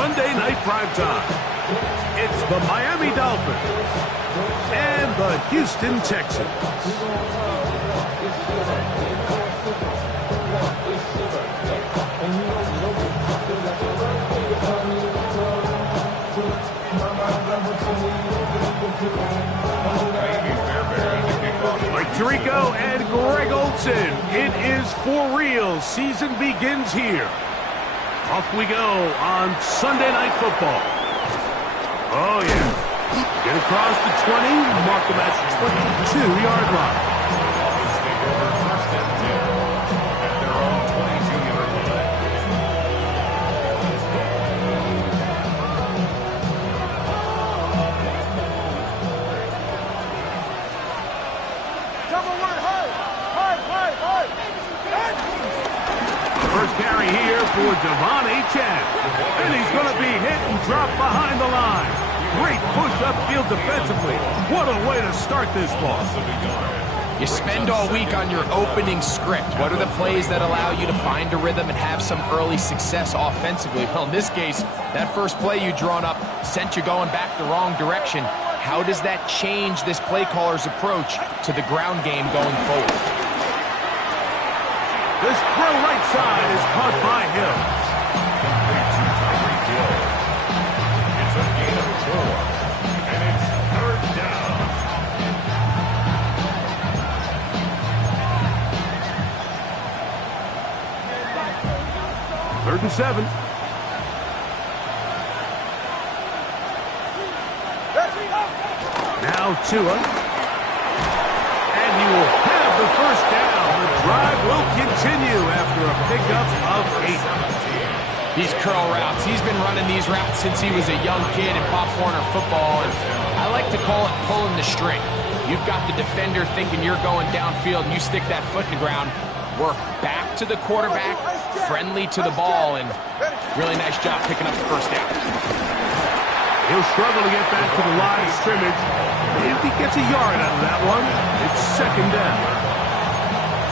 Sunday night primetime. It's the Miami Dolphins and the Houston Texans. Mike Tirico and Greg Olson. It is for real. Season begins here. Off we go on Sunday Night Football. Oh, yeah. Get across the 20, mark them at the 22-yard line. First carry here for Devon Achane. And he's going to be hit and dropped behind the line. Great push upfield defensively. What a way to start this ball. You spend all week on your opening script. What are the plays that allow you to find a rhythm and have some early success offensively? Well, in this case, that first play you drawn up sent you going back the wrong direction. How does that change this play caller's approach to the ground game going forward? This throw right side is caught by Hill. It's a gain of 4, and it's third down. Third and 7. Now Tua. And he will have the first down. The drive will continue after a pickup of 8. These curl routes, he's been running these routes since he was a young kid in Pop Warner football, and I like to call it pulling the string. You've got the defender thinking you're going downfield, and you stick that foot in the ground, work back to the quarterback, friendly to the ball, and really nice job picking up the first down. He'll struggle to get back to the line of scrimmage. If he gets a yard out of that one, it's second down.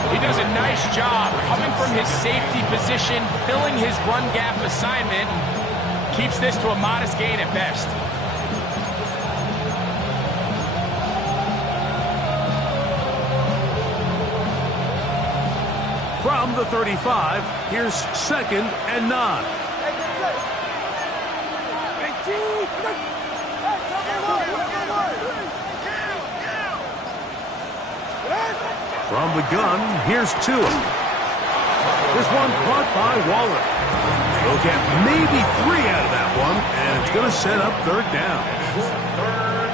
He does a nice job coming from his safety position, filling his run gap assignment, and keeps this to a modest gain at best. From the 35, here's second and 9. From the gun, here's Tua. This one caught by Waller. They'll get maybe 3 out of that one, and it's going to set up third down.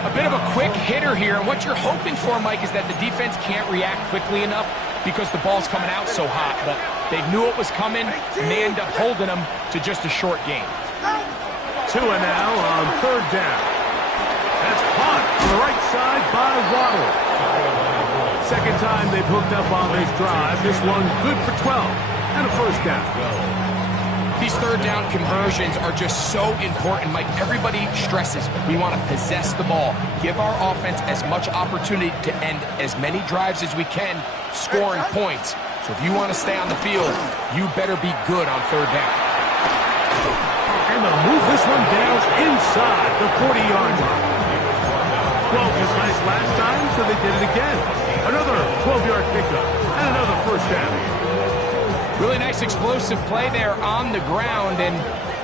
A bit of a quick hitter here, and what you're hoping for, Mike, is that the defense can't react quickly enough because the ball's coming out so hot, but they knew it was coming, and they end up holding them to just a short game. Tua now on third down. That's caught on the right side by Waddle. Second time they've hooked up on this drive. This one good for 12 and a first down. These third down conversions are just so important, Mike. Everybody stresses we want to possess the ball, give our offense as much opportunity to end as many drives as we can, scoring points. So if you want to stay on the field, you better be good on third down. And they'll move this one down inside the 40-yard line. 12 was nice last time, so they did it again. Another 12-yard pickup and another first down. Really nice explosive play there on the ground. And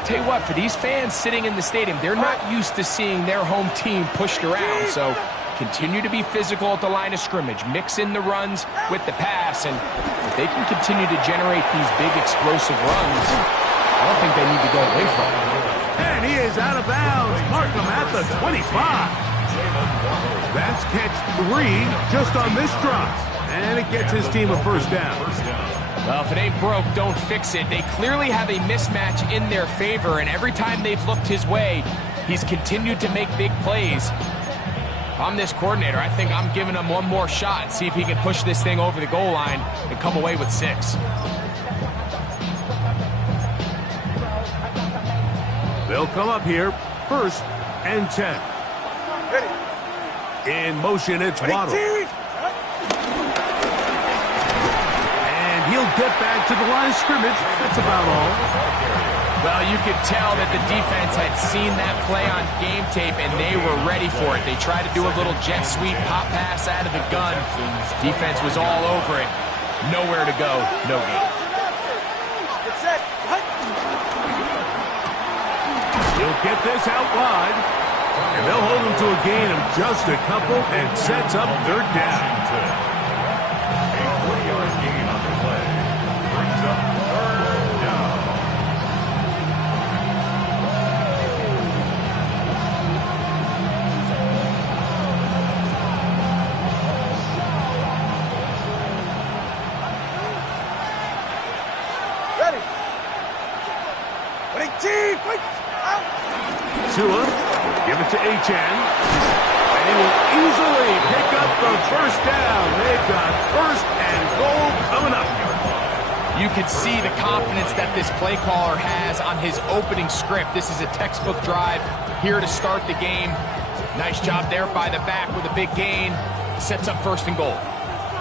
tell you what, for these fans sitting in the stadium, they're not used to seeing their home team pushed around. So continue to be physical at the line of scrimmage. Mix in the runs with the pass. And if they can continue to generate these big explosive runs, I don't think they need to go away from it. And he is out of bounds. Mark him at the 25. That's catch 3 just on this drive. And it gets his team a first down. Well, if it ain't broke, don't fix it. They clearly have a mismatch in their favor, and every time they've looked his way, he's continued to make big plays. If I'm this coordinator, I think I'm giving him one more shot and see if he can push this thing over the goal line and come away with 6. They'll come up here, first and 10. In motion, it's Waddle. And he'll get back to the line of scrimmage. That's about all. Well, you could tell that the defense had seen that play on game tape, and they were ready for it. They tried to do a little jet sweep pop pass out of the gun. Defense was all over it. Nowhere to go, no gain. He'll get this out wide, and they'll hold him to a gain of just a couple and sets up third down. A 3-yard gain on the play brings up third down. Ready. Ready, team, fight. Tua, give it to Achane, and he will easily pick up the first down. They've got first and goal coming up. You can see the confidence that this play caller has on his opening script. This is a textbook drive here to start the game. Nice job there by the back with a big gain. Sets up first and goal.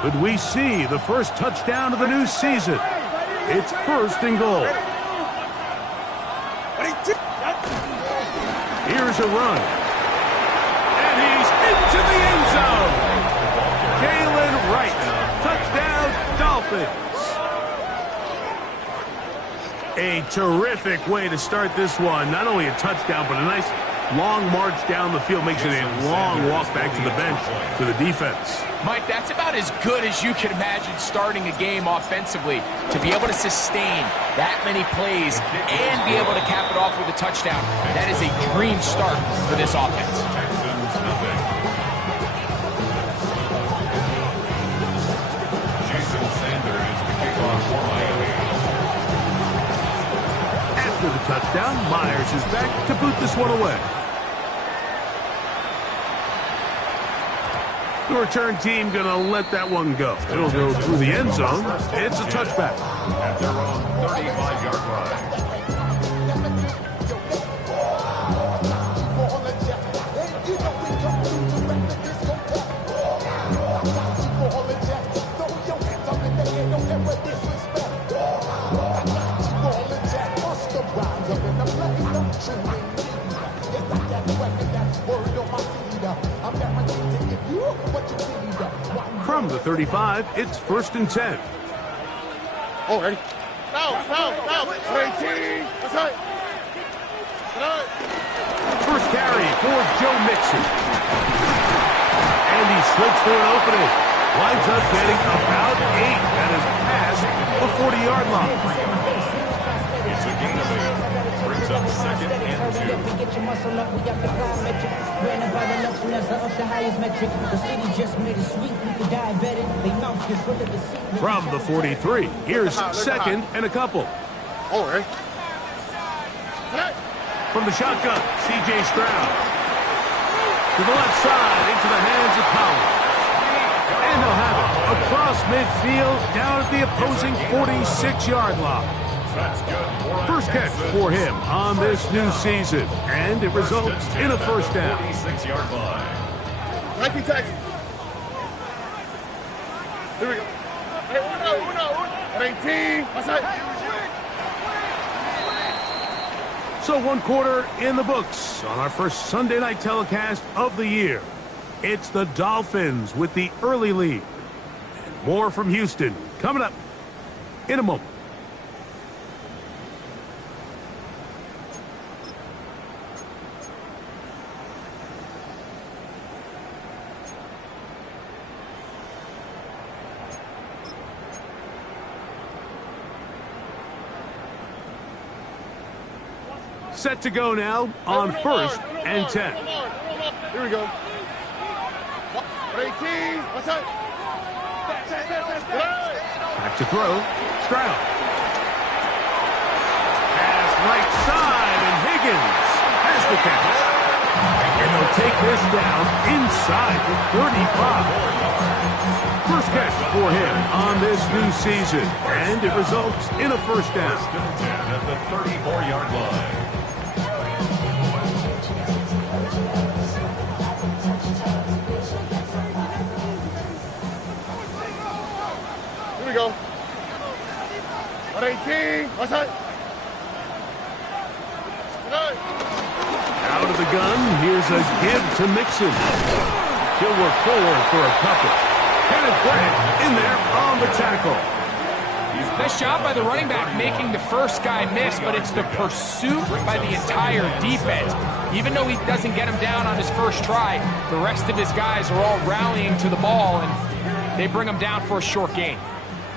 Could we see the first touchdown of the new season? It's first and goal. Here's a run. And he's into the end zone. Jalen Wright. Touchdown, Dolphins. A terrific way to start this one. Not only a touchdown, but a nice long march down the field. Makes it a long walk back to the bench for the defense. Mike, that's about as good as you can imagine starting a game offensively. To be able to sustain that many plays and be able to cap it off with a touchdown, that is a dream start for this offense. Texans nothing. Jason Sanders, the kickoff for Miami. After the touchdown, Myers is back to boot this one away. The return team going to let that one go. It'll go through the end zone. It's a touchback. At their own 35-yard line. From the 35, it's first and 10. Oh, ready? Now. 18. That's right. First carry for Joe Mixon. And he slips through an opening. Winds up getting about 8. That is past the 40-yard line. It's a gain of 8. Brings up second and 2. From the 43, here's second and a couple. Oh, ready? From the shotgun, C.J. Stroud. To the left side, into the hands of Collins. And he'll have it across midfield, down at the opposing 46-yard line. That's good. First catch for him on this new season, and it results in a first down. 46-yard line. 19 Texans. Here we go. Hey, uno. 18. That's right. So one quarter in the books on our first Sunday night telecast of the year. It's the Dolphins with the early lead. And more from Houston coming up in a moment. Set to go now on first and 10. Here we go. 18. What's up? Back to throw. Stroud. Pass right side, and Higgins has the catch. And they'll take this down inside the 35. First catch for him on this new season, and it results in a first down. First and 10 at the 34-yard line. Here we go. 18. What's that? out of the gun. Here's a give to Mixon. He'll work forward for a couple. Kenneth Grant in there on the tackle. Nice job by the running back making the first guy miss, but it's the pursuit by the entire defense. Even though he doesn't get him down on his first try, the rest of his guys are all rallying to the ball, and they bring him down for a short gain.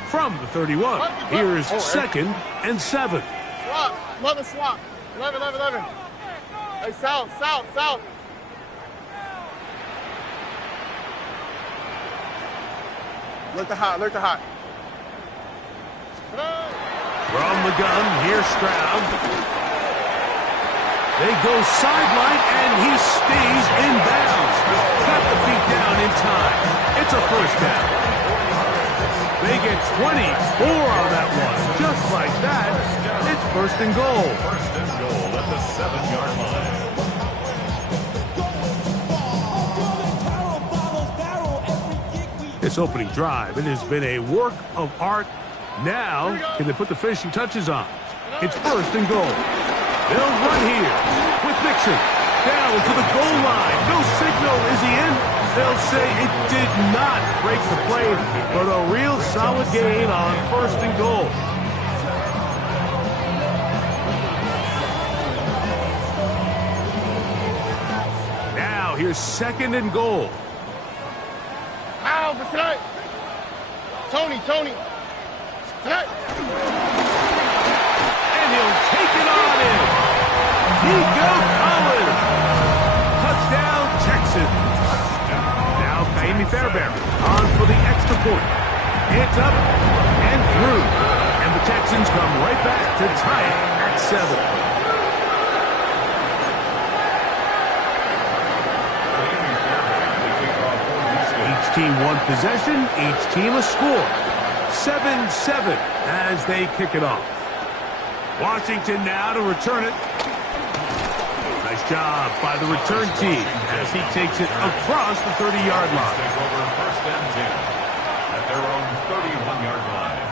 From the 31, here's 2nd and 7. Swap. Mother swap. 11. Hey, south. Look the hot. From the gun, here's Stroud. They go sideline, and he stays in bounds. Got the feet down in time. It's a first down. They get 24 on that one. Just like that, it's 1st and goal. 1st and goal at the 7-yard line. This opening drive, it has been a work of art. Now, can they put the finishing touches on? It's 1st and goal. They'll run here with Mixon. Down to the goal line. No signal. Is he in? They'll say it did not break the play, but a real solid gain on 1st and goal. Now, here's 2nd and goal. Ow, beside. Tony. Hey. And he'll take it on in. Nico Collins. Touchdown, Texans. Now, Kaimi Fairbairn on for the extra point. It's up and through. And the Texans come right back to tie it at 7. Each team one possession, each team a score. 7-7 as they kick it off. Washington now to return it. Nice job by the return team as he takes it across the 30-yard line. Take over 1st and 10 at their own 31-yard line.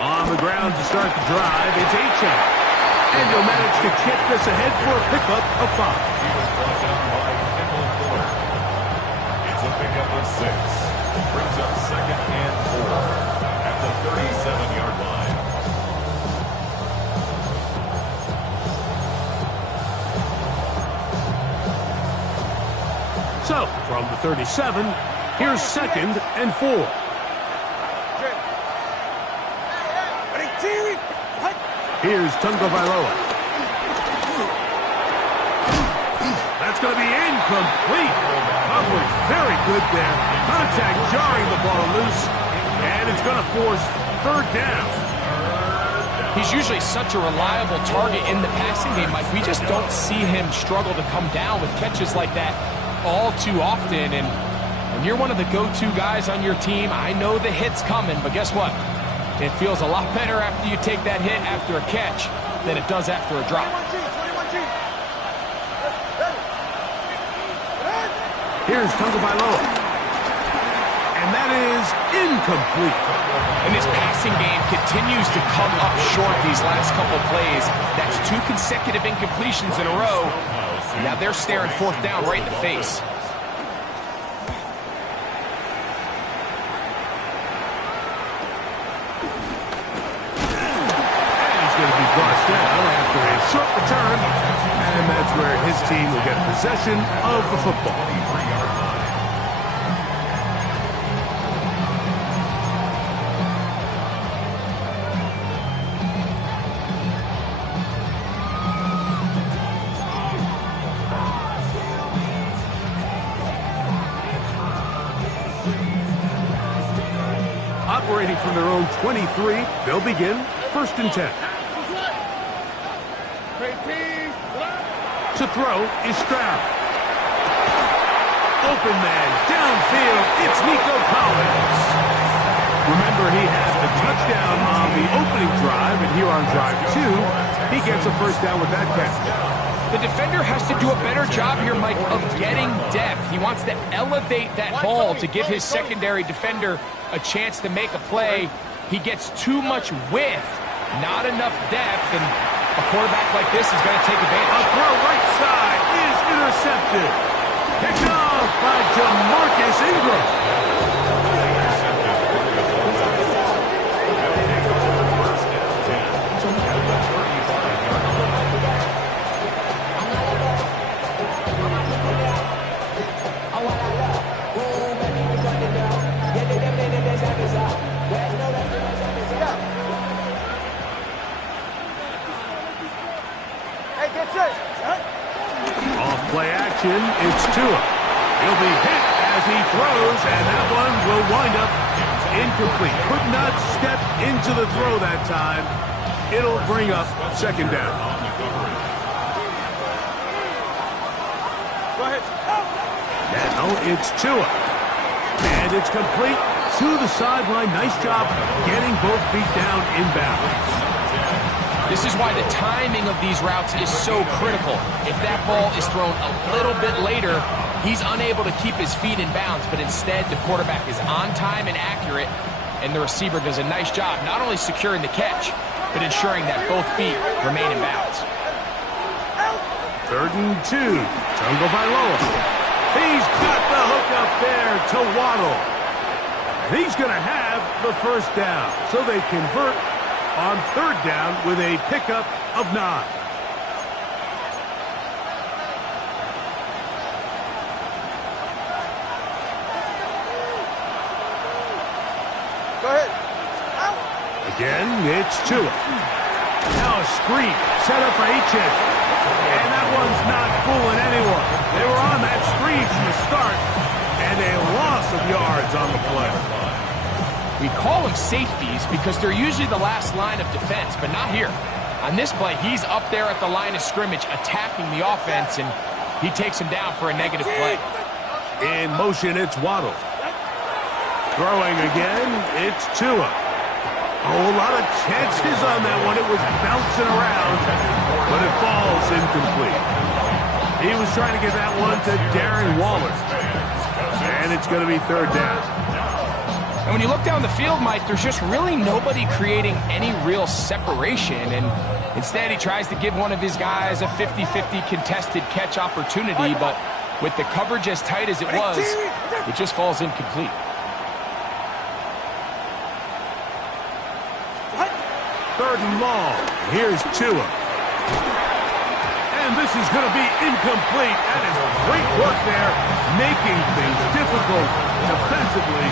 On the ground to start the drive, it's Achane. And he'll manage to kick this ahead for a pickup of 5. He was brought down by it's a pickup of 6. Brings up 2nd and 4 at the 37-yard line. So, from the 37, here's 2nd and 4. Here's Tunga Vailoa. That's going to be incomplete. Coverage very good there. Contact jarring the ball loose. And it's going to force 3rd down. He's usually such a reliable target in the passing game, Mike. We just don't see him struggle to come down with catches like that all too often. And when you're one of the go-to guys on your team, I know the hit's coming, but guess what? It feels a lot better after you take that hit after a catch than it does after a drop. Here's Tunga Vailoa. And that is incomplete. And his passing game continues to come up short these last couple plays. That's 2 consecutive incompletions in a row. Now they're staring 4th down right in the face. Brought down after a short return, and that's where his team will get possession of the football. Operating from their own 23, they'll begin 1st and 10. To throw is Stroud. Open man, downfield, it's Nico Collins. Remember, he had the touchdown on the opening drive, and here on drive 2, he gets a 1st down with that catch. The defender has to do a better job here, Mike, of getting depth. He wants to elevate that ball to give his secondary defender a chance to make a play. He gets too much width, not enough depth, and a quarterback like this is going to take advantage. A throw right side is intercepted. Picked off by Jamarcus Ingram. Off play action, it's Tua. He'll be hit as he throws, and that one will wind up incomplete. Could not step into the throw that time. It'll bring up second down. Go ahead. Now it's Tua. And it's complete to the sideline. Nice job getting both feet down inbounds. This is why the timing of these routes is so critical. If that ball is thrown a little bit later, he's unable to keep his feet in bounds, but instead the quarterback is on time and accurate, and the receiver does a nice job not only securing the catch, but ensuring that both feet remain in bounds. 3rd and 2. Tagovailoa. He's got the hook up there to Waddle. And he's going to have the first down. So they convert on 3rd down with a pickup of 9. Go ahead. Again, it's Tua. Now a screen set up for H.N. And that one's not fooling anyone. They were on that screen from the start, and a loss of yards on the play. We call them safeties because they're usually the last line of defense, but not here. On this play, he's up there at the line of scrimmage attacking the offense, and he takes him down for a negative play. In motion, it's Waddle. Throwing again, it's Tua. Oh, a lot of chances on that one. It was bouncing around, but it falls incomplete. He was trying to get that one to Darren Waller. And it's going to be 3rd down. And when you look down the field, Mike, there's just really nobody creating any real separation. And instead, he tries to give one of his guys a 50-50 contested catch opportunity. But with the coverage as tight as it was, it just falls incomplete. 3rd and long. Here's Tua. And this is going to be incomplete. That is great work there, making things difficult defensively.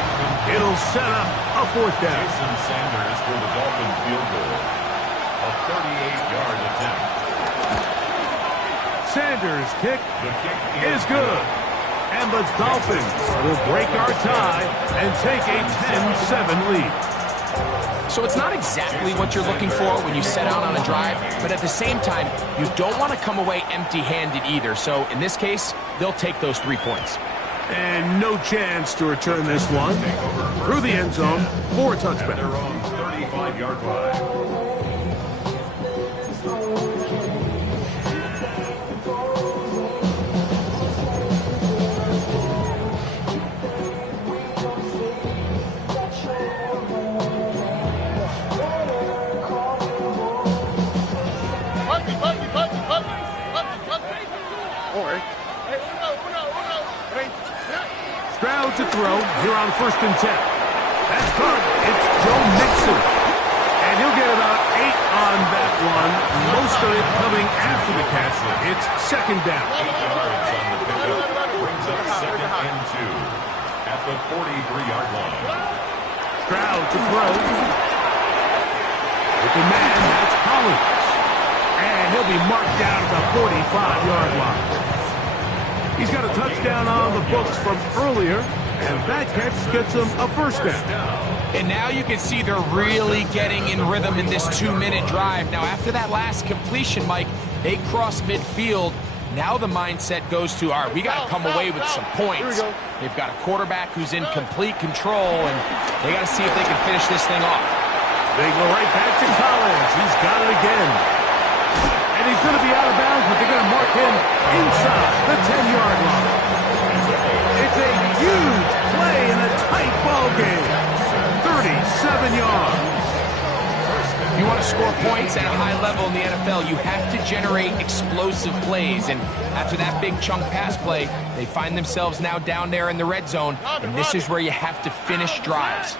It'll set up a 4th down. Jason Sanders for the Dolphin field goal. A 38-yard attempt. Sanders' kick The kick is good. And the Dolphins will break our tie and take a 10-7 lead. So it's not exactly what you're looking for when you set out on a drive, but at the same time, you don't want to come away empty-handed either. So in this case, they'll take those 3 points. And no chance to return this one through the end zone for a touchback. Their own 35-yard line. Stroud to throw here on 1st and 10. That's caught. It's Joe Mixon. And he'll get about 8 on that one. Most of it coming after the catch. It's 2nd down. 8 yards on the pickup. Brings up 2nd and 2 at the 43-yard line. Stroud to throw. With the man, that's Collins. And he'll be marked down at the 45-yard line. He's got a touchdown on the books from earlier, and that catch gets him a 1st down. And now you can see they're really getting in rhythm in this 2-minute drive. Now, after that last completion, Mike, they cross midfield. Now the mindset goes to, all right, we got to come away with some points. They've got a quarterback who's in complete control, and they got to see if they can finish this thing off. They go right back to Collins. He's got it again. And he's going to be out of bounds, but they're going to mark him inside the 10-yard line. It's a huge play in a tight ball game. 37 yards. want to score points at a high level in the NFL, you have to generate explosive plays. And after that big chunk pass play, they find themselves now down there in the red zone. And this is where you have to finish drives.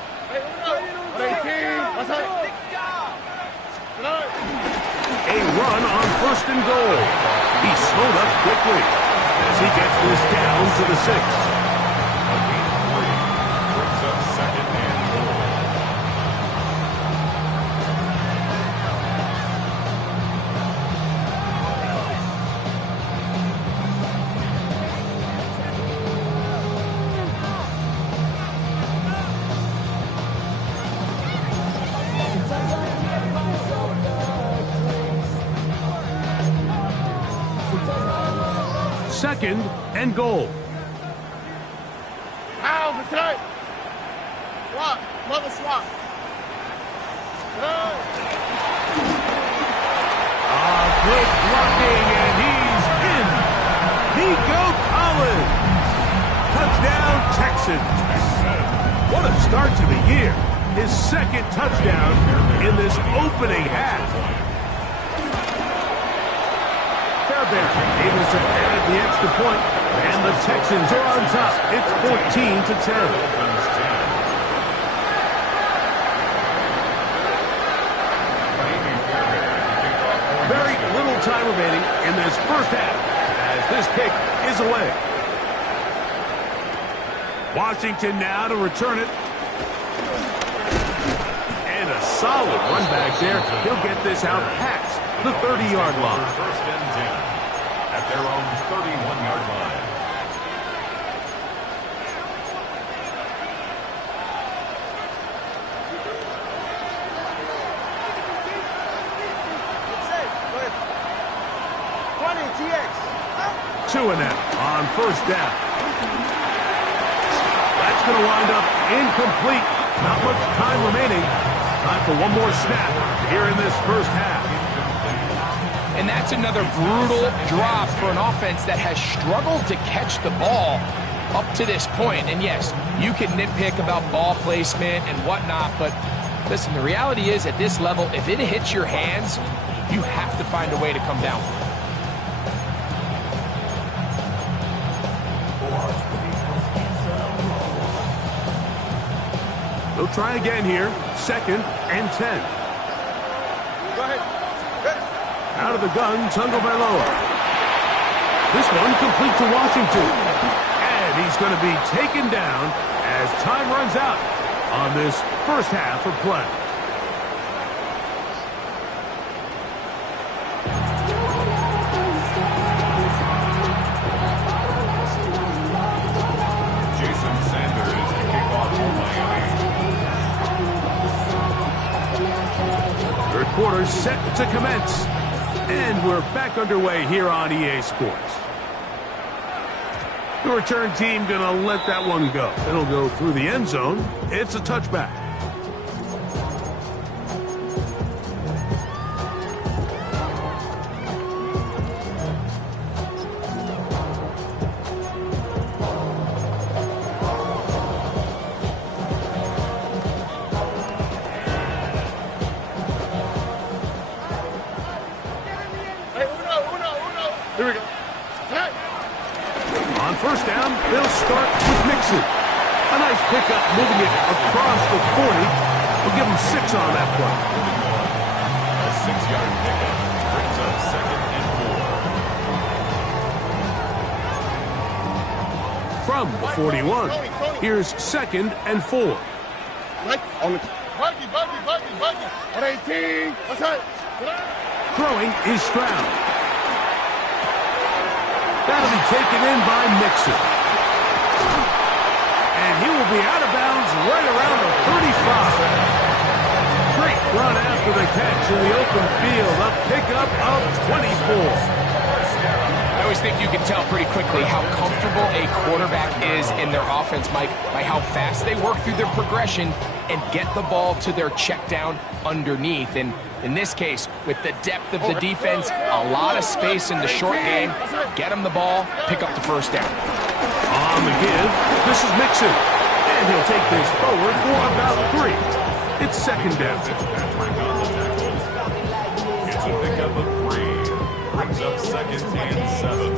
A run on 1st and goal. He slowed up quickly as he gets this down to the 6. A gain of 3 brings up 2nd and goal. Second and goal. Out, the tight. Swap, mother swap. Good blocking, and he's in. Nico Collins. Touchdown, Texans. What a start to the year. His 2nd touchdown in this opening half. Fairbairn able to add the extra point, and the Texans are on top. It's 14-10. Very little time remaining in this first half as this kick is away. Washington now to return it. And a solid run back there. He'll get this out past the 30-yard line. 1st and 10 at their own 31-yard line. Two and out on 1st down. That's going to wind up incomplete. Not much time remaining. Time for one more snap here in this first half. And that's another brutal drop for an offense that has struggled to catch the ball up to this point. And yes, you can nitpick about ball placement and whatnot, but listen, the reality is at this level, if it hits your hands, you have to find a way to come down. They'll try again here. 2nd and 10. Go ahead. Out of the gun, Tagovailoa. This one complete to Washington. And he's going to be taken down as time runs out on this first half of play. Jason Sanders to kick off for Miami. Third quarter set to commence. And we're back underway here on EA Sports. The return team going to let that one go. It'll go through the end zone. It's a touchback. Here we go. Hey. On 1st down, they'll start with Mixon. A nice pickup moving it across the 40. We'll give him 6 on that play. A 6-yard pickup brings up 2nd and 4. From the 41, here's 2nd and 4. Like on the buggy. At 18. What's that? Throwing is Stroud. That'll be taken in by Mixon. And he will be out of bounds right around the 35. Great run after the catch in the open field. A pickup of 24. I always think you can tell pretty quickly how comfortable a quarterback is in their offense, Mike, by how fast they work through their progression and get the ball to their check down underneath. And in this case, with the depth of the defense, a lot of space in the short game, get them the ball, pick up the 1st down. On the give, this is Mixon. And he'll take this forward for about 3. It's 2nd down. Fitzpatrick on the tackle. up second and 7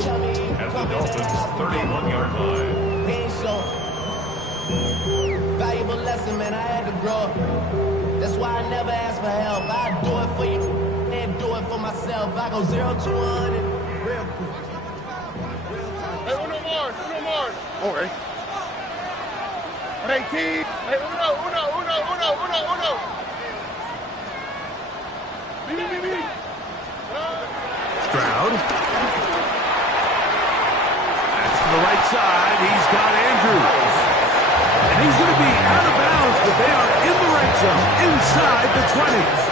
at the Dolphins' 31-yard line. Valuable lesson, man. I had to grow up. That's why I never ask for help. I do it for you and do it for myself. I go 0 to 100 real quick. Hey, uno more. Okay. 18. Hey, uno. Stroud. That's to the right side. He's got Andrews. And he's going to be out of bounds, but they are in the red zone, inside the 20s.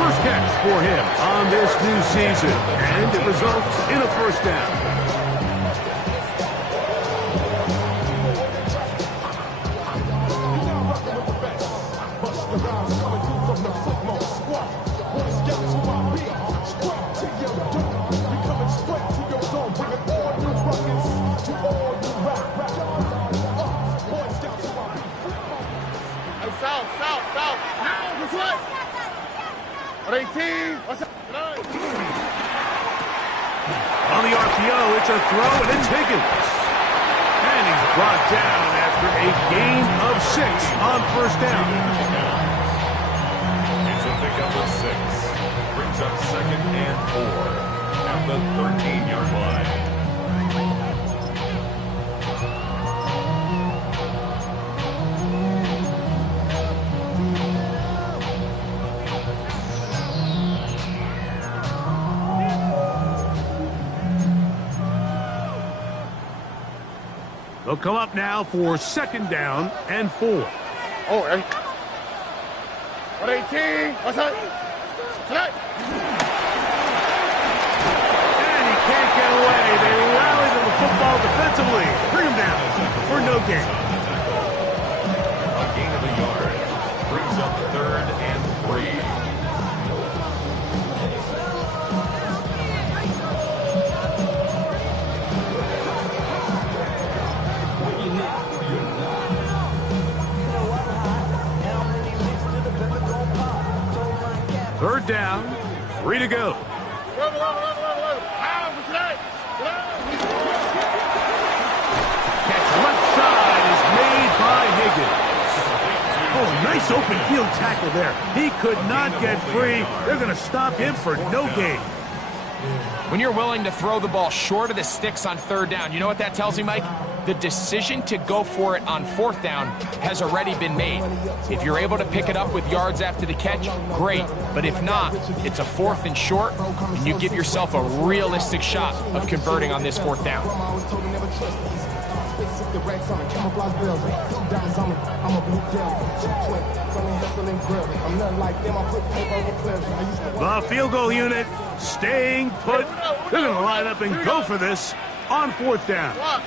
First catch for him on this new season, and it results in a first down. South. 18. What's up? On the RPO, it's a throw, and it's Higgins. And he's brought down after a gain of 6 on first down. It's a pickup of 6. Brings up second and 4 at the 13-yard line. They'll come up now for second down and 4. Oh, hey. 18. What's up? Tonight. And he can't get away. They rally to the football defensively. Bring him down for no gain. A gain of a yard. Brings up third and 3. Third down, 3 to go. Catch left side is made by Higgins. Oh, nice open field tackle there. He could not get free. They're going to stop him for no gain. When you're willing to throw the ball short of the sticks on third down, you know what that tells me, Mike? The decision to go for it on fourth down has already been made. If you're able to pick it up with yards after the catch, great. But if not, it's a 4th and short, and you give yourself a realistic shot of converting on this fourth down. The field goal unit staying put. They're going to line up and go for this on fourth down. Swap.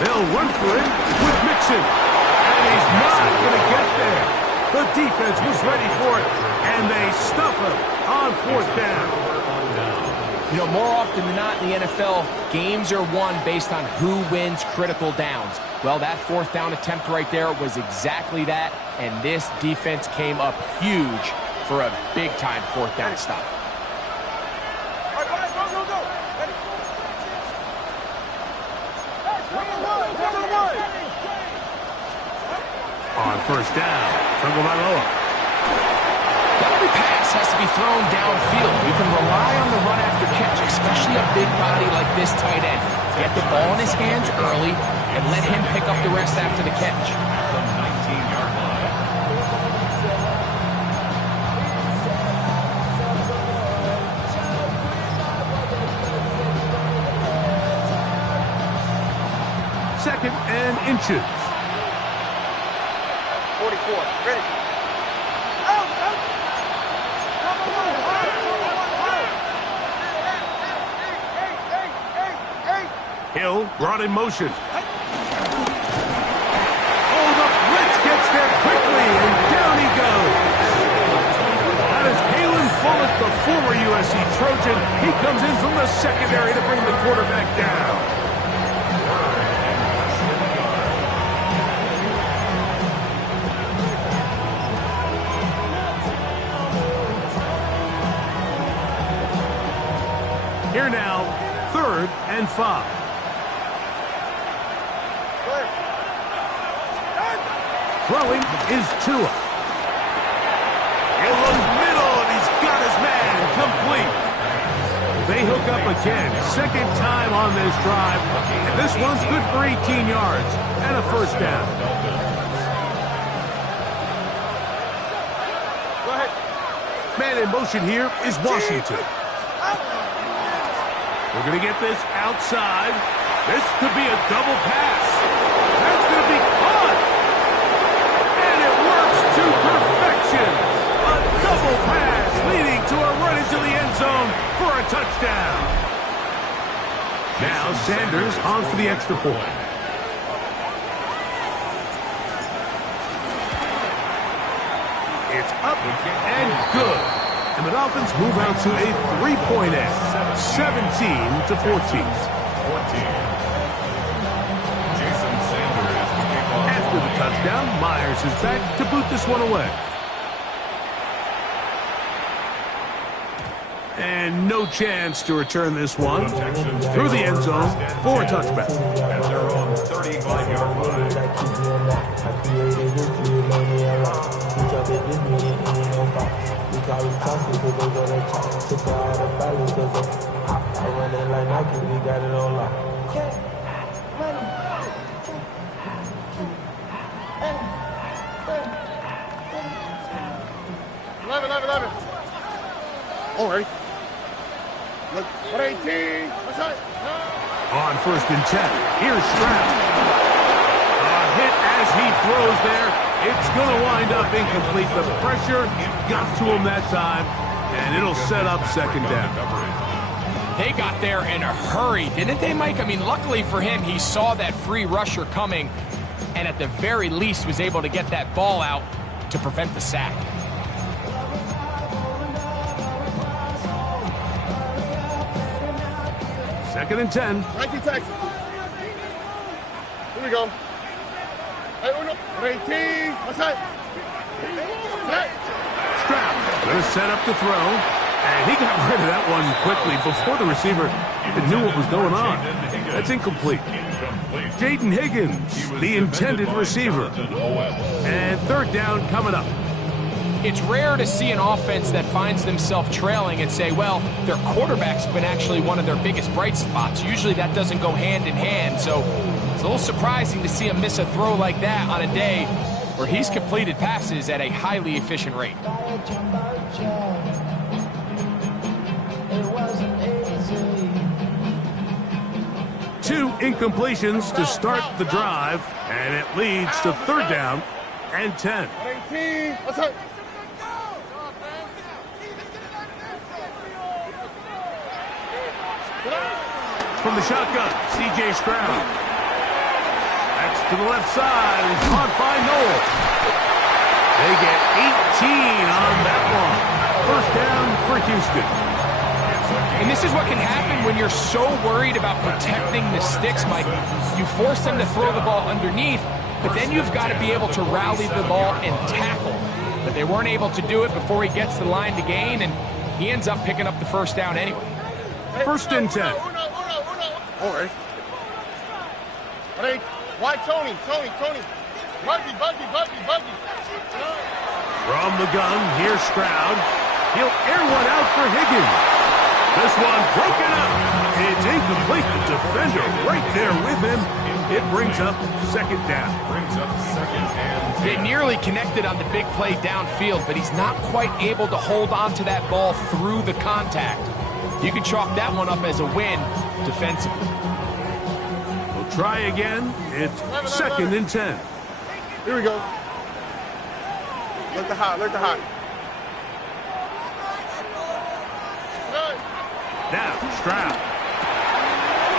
They'll run for it with Mixon. And he's not going to get there. The defense was ready for it, and they stuff him on fourth down. You know, more often than not in the NFL, games are won based on who wins critical downs. Well, that fourth down attempt right there was exactly that, and this defense came up huge for a big-time fourth down stop. On first down, Tagovailoa. Every pass has to be thrown downfield. You can rely on the run after catch, especially a big body like this tight end. Get the ball in his hands early and let him pick up the rest after the catch. The 19-yard line. Second and inches. 44. Ready. Hill brought in motion. Oh, the blitz gets there quickly, and down he goes. That is Kalen Follett, the former USC Trojan. He comes in from the secondary to bring the quarterback down. Here now, 3rd and 5. Throwing is Tua. In the middle, and he's got his man complete. They hook up again, 2nd time on this drive, and this one's good for 18 yards and a 1st down. Go ahead. Man in motion here is Washington. We're going to get this outside. This could be a double pass. That's going to be caught. And it works to perfection. A double pass leading to a run into the end zone for a touchdown. Now Sanders on for the extra point. It's up and good. And the Dolphins move out to a 3-point edge, 17-14. After the touchdown, Myers is back to boot this one away. And no chance to return this one through the end zone for a touchback. At their own 35-yard Eleven. All right. Look, 18. What's that? On 1st and 10, here's Stroud. A hit as he throws there. It's going to wind up incomplete. The pressure got to him that time, and it'll set up 2nd down. They got there in a hurry, didn't they, Mike? I mean, luckily for him, he saw that free rusher coming, and at the very least was able to get that ball out to prevent the sack. Second and 10. 19 Texas. Here we go. Hey, 18. What's that? Stroud going to set up to throw, and he got rid of that one quickly before the receiver knew what was going on. That's incomplete. Jaden Higgins, the intended receiver. And 3rd down coming up. It's rare to see an offense that finds themselves trailing and say, well, their quarterback's been actually one of their biggest bright spots. Usually that doesn't go hand in hand, so it's a little surprising to see him miss a throw like that on a day where he's completed passes at a highly efficient rate. Two incompletions to start the drive, and it leads to 3rd down and 10. 18. What's that? From the shotgun, C.J. Stroud. That's to the left side and caught by Noel. They get 18 on that one. 1st down for Houston. And this is what can happen when you're so worried about protecting the sticks, Mike. You force them to throw the ball underneath, but then you've got to be able to rally the ball and tackle. But they weren't able to do it before he gets the line to gain, and he ends up picking up the 1st down anyway. 1st and 10. All right. Hey, why Tony? Buggy. From the gun, here's Stroud. He'll air one out for Higgins. This one broken up. It's incomplete. The defender right there with him. It brings up 2nd down. They nearly connected on the big play downfield, but he's not quite able to hold on to that ball through the contact. You can chalk that one up as a win defensively. We'll try again. It's 2nd and 10. Here we go. Look the hot. Now, Stroud.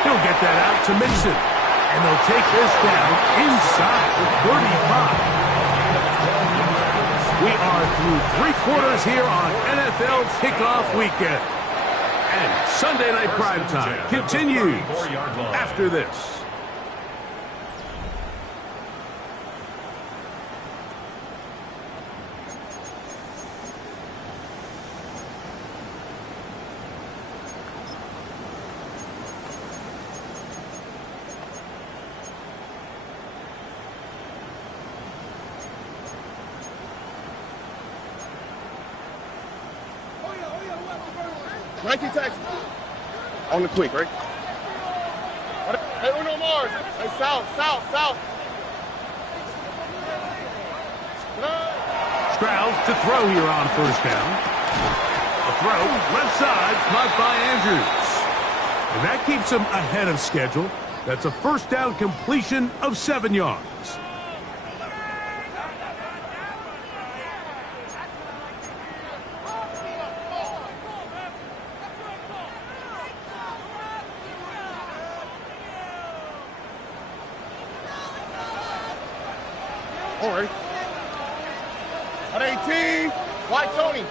He'll get that out to Mixon. And they'll take this down inside the 35. We are through 3 quarters here on NFL Kickoff Weekend. And Sunday Night Primetime continues after this. 19 taxi. On the quick, right? Hey, Uno Mars. Hey, south. Stroud to throw here on first down. The throw, left side, caught by Andrews. And that keeps him ahead of schedule. That's a first down completion of 7 yards. All right. At 18. Why Tony?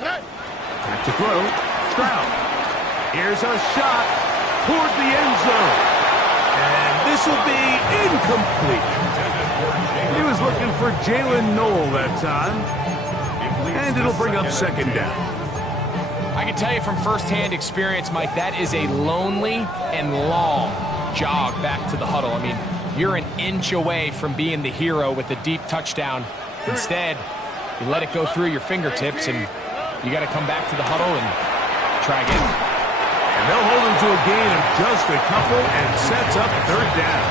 Back to throw. Stroud. Here's a shot toward the end zone. And this will be incomplete. He was looking for Jalen Noel that time. And it'll bring up second down. I can tell you from firsthand experience, Mike, that is a lonely and long jog back to the huddle. I mean, you're an inch away from being the hero with a deep touchdown. Instead, you let it go through your fingertips, and you got to come back to the huddle and try again. And they'll hold him to a gain of just a couple and sets up third down.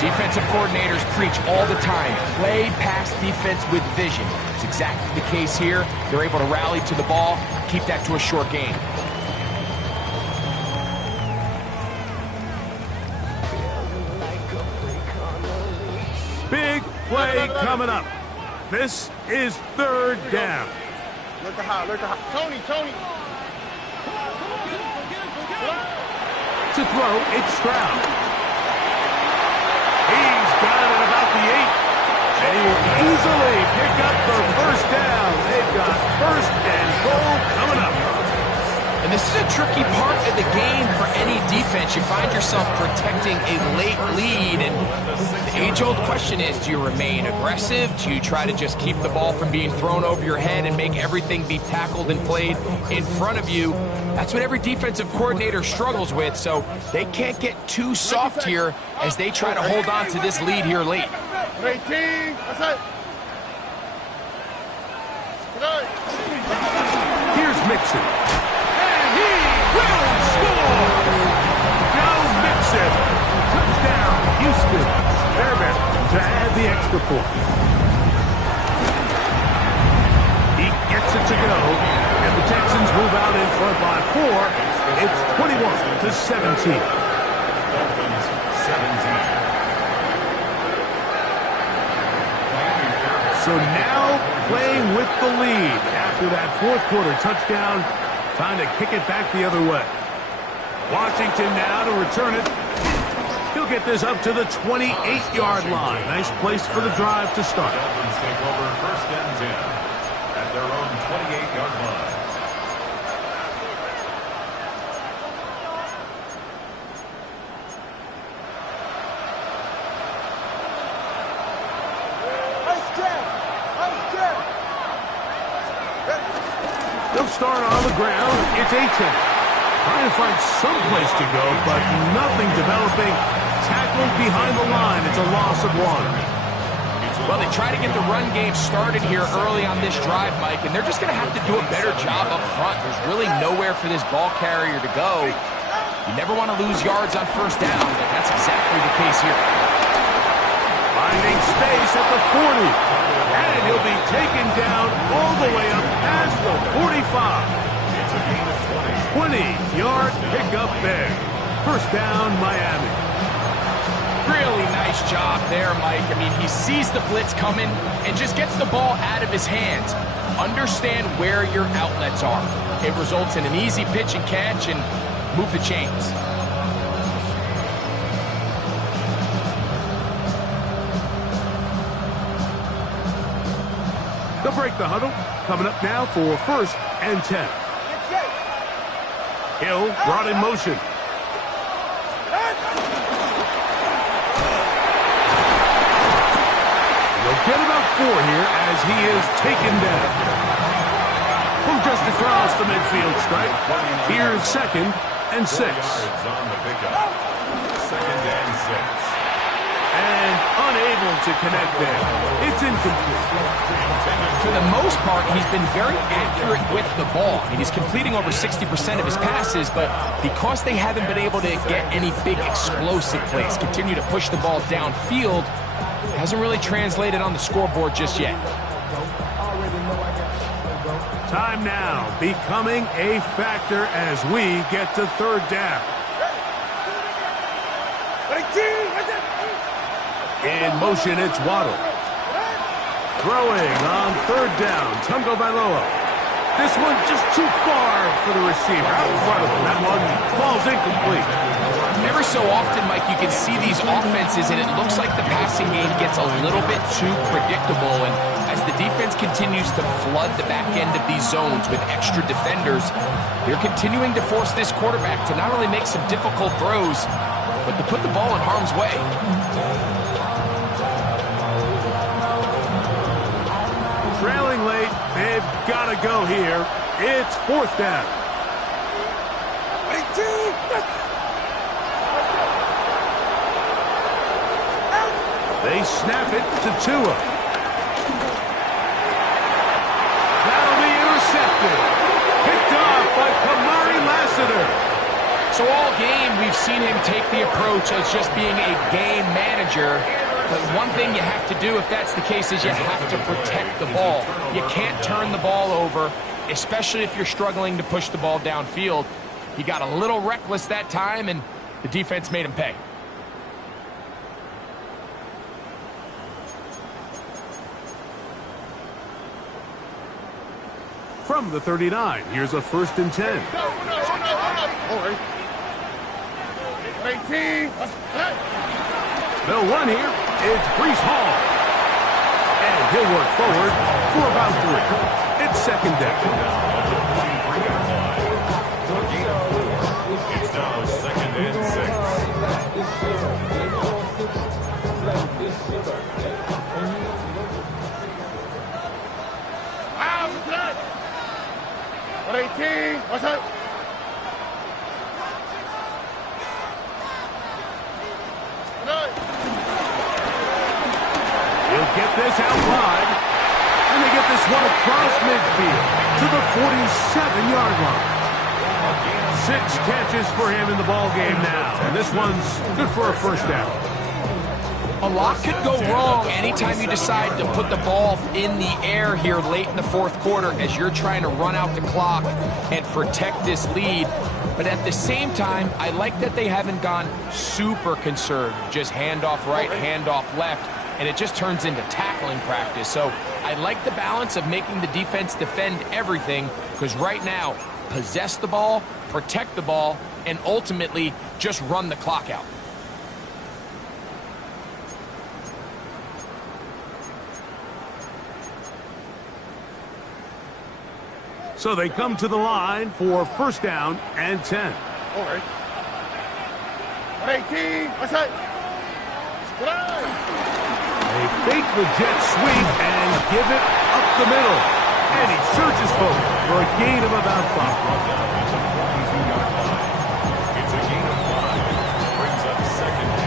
Defensive coordinators preach all the time, play pass defense with vision. It's exactly the case here. They're able to rally to the ball, keep that to a short gain. Big play coming up. This is third down. Look at high. Tony. To throw, it's Stroud. He's got it at about the 8. And he will easily pick up the first down. They've got first and goal coming up. And this is a tricky part of the game for any defense. You find yourself protecting a late lead, and the age-old question is, do you remain aggressive? Do you try to just keep the ball from being thrown over your head and make everything be tackled and played in front of you? That's what every defensive coordinator struggles with, so they can't get too soft here as they try to hold on to this lead here late. 18. That's it. Here's Mixon. Will score! Joe Mixon. Touchdown, Houston. Fairbairn to add the extra point. He gets it to go, and the Texans move out in front by 4. It's 21-17. So now playing with the lead after that fourth quarter touchdown. Time to kick it back the other way. Washington now to return it. He'll get this up to the 28-yard line. Nice place for the drive to start. Dolphins take over first and 10 at their own 28-yard line. They'll start on the ground. It's A-10. Trying to find some place to go, but nothing developing. Tackled behind the line. It's a loss of 1. Well, they try to get the run game started here early on this drive, Mike, and they're just going to have to do a better job up front. There's really nowhere for this ball carrier to go. You never want to lose yards on first down, but that's exactly the case here. Finding space at the 40. And he'll be taken down all the way up past the 45. 20-yard pickup there. First down, Miami. Really nice job there, Mike. I mean, he sees the blitz coming and just gets the ball out of his hands. Understand where your outlets are. It results in an easy pitch and catch and move the chains. They'll break the huddle. Coming up now for first and 10. Hill brought in motion. They'll get about 4 here as he is taken down. From just across the midfield stripe. Here's second and 6. On the pickup. Second and 6. And unable to connect there. It's incomplete. For the most part, he's been very accurate with the ball. I mean, he's completing over 60% of his passes, but because they haven't been able to get any big explosive plays, continue to push the ball downfield, hasn't really translated on the scoreboard just yet. Time now becoming a factor as we get to third down. In motion, it's Waddle. Throwing on third down, Tungo Bailoa. This one just too far for the receiver. Out in front of him. That one falls incomplete. Every so often, Mike, you can see these offenses, and it looks like the passing game gets a little bit too predictable. And as the defense continues to flood the back end of these zones with extra defenders, they're continuing to force this quarterback to not only make some difficult throws, but to put the ball in harm's way. Trailing late, they've got to go here. It's fourth down. They snap it to Tua. That'll be intercepted. Picked off by Kamari Lassiter. So all game, we've seen him take the approach as just being a game manager. But one thing you have to do if that's the case is you have to protect the ball. You can't turn the ball over, especially if you're struggling to push the ball downfield. He got a little reckless that time, and the defense made him pay. From the 39, here's a 1st and 10. They'll run here. It's Breece Hall. And he'll work forward for about 3. It's second down. It's now second and 18, what's up? He'll get this out wide. And they get this one across midfield to the 47-yard line. 6 catches for him in the ball game now. And this one's good for a first down. A lot could go wrong anytime you decide to put the ball in the air here late in the fourth quarter as you're trying to run out the clock and protect this lead. But at the same time, I like that they haven't gone super conservative, just handoff right, handoff left, and it just turns into tackling practice. So I like the balance of making the defense defend everything, because right now, possess the ball, protect the ball, and ultimately just run the clock out. So they come to the line for first down and 10. All right. 18, what's up? They fake the jet sweep and give it up the middle. And he surges forward for a gain of about 5. It's a gain of 5. Brings up second and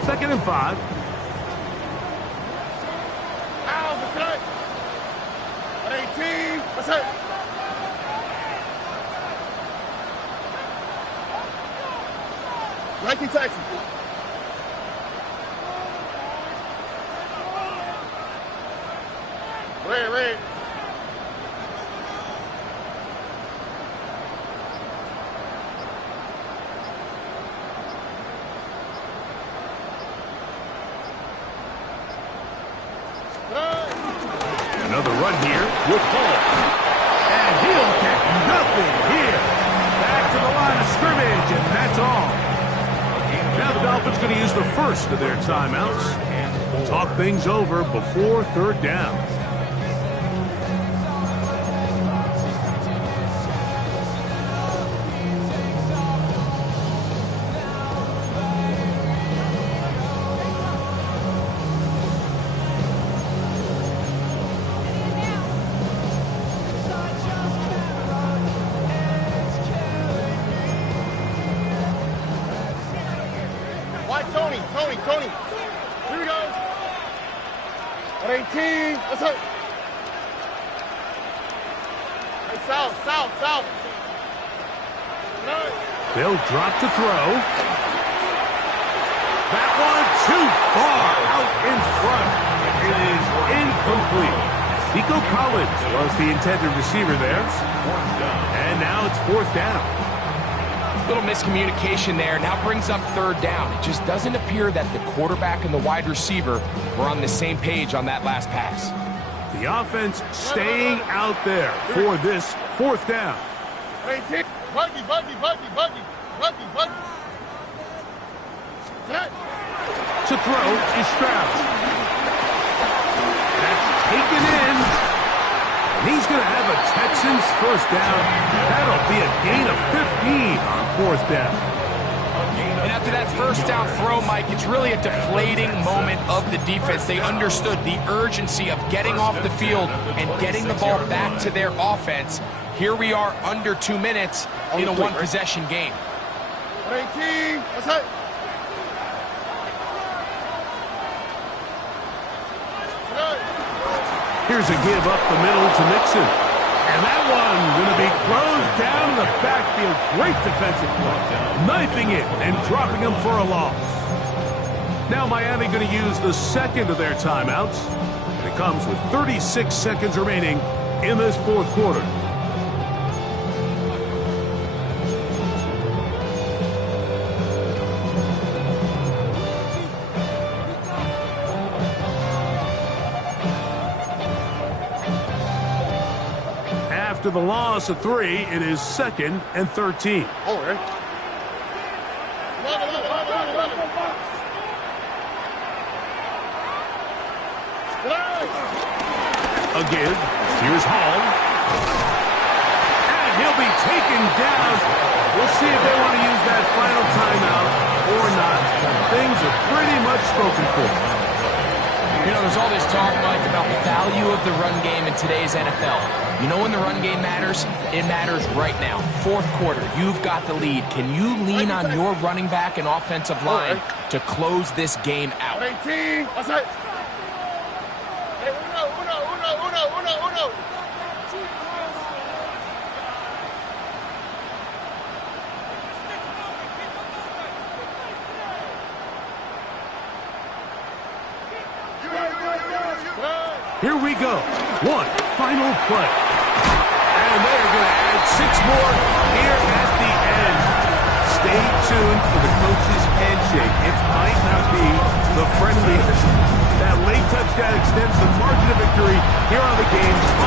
5. Second and 5. 18, what's up? Nike taxi. Red. Another run here with Hall. And he'll get nothing here. Back to the line of scrimmage, and that's all. Now the Dolphins going to use the first of their timeouts. Talk things over before third down. Tony. Here we go. At 18. Let's hit. Hey, south. They'll drop to throw. That one too far out in front. It is incomplete. Nico Collins was the intended receiver there. And now it's 4th down. Little miscommunication there. Now brings up 3rd down. It just doesn't appear that the quarterback and the wide receiver were on the same page on that last pass. The offense staying out there for this 4th down. Buggy. To throw is Stroud. That's taken in. And he's going to have a Texans 1st down. That'll be a gain of 15 on 4th down. And after that 1st down throw, Mike, it's really a deflating moment of the defense. They understood the urgency of getting off the field and getting the ball back to their offense. Here we are under 2 minutes in a one-possession game. 18. Let's hit. Here's a give up the middle to Mixon. And that one going to be closed down in the backfield. Great defensive play. Knifing it and dropping him for a loss. Now Miami going to use the 2nd of their timeouts. And it comes with 36 seconds remaining in this 4th quarter. After the loss of 3, it is 2nd and 13. A give. Here's Hall. And he'll be taken down. We'll see if they want to use that final timeout or not. Things are pretty much spoken for. You know, there's all this talk, Mike, about the value of the run game in today's NFL. You know when the run game matters? It matters right now. 4th quarter, you've got the lead. Can you lean on your running back and offensive line to close this game out? 18. Let's hit. Hey, uno. Here we go. One final play. And they're going to add 6 more here at the end. Stay tuned for the coach's handshake. It might not be the friendliest. That late touchdown extends the margin of victory here on the game's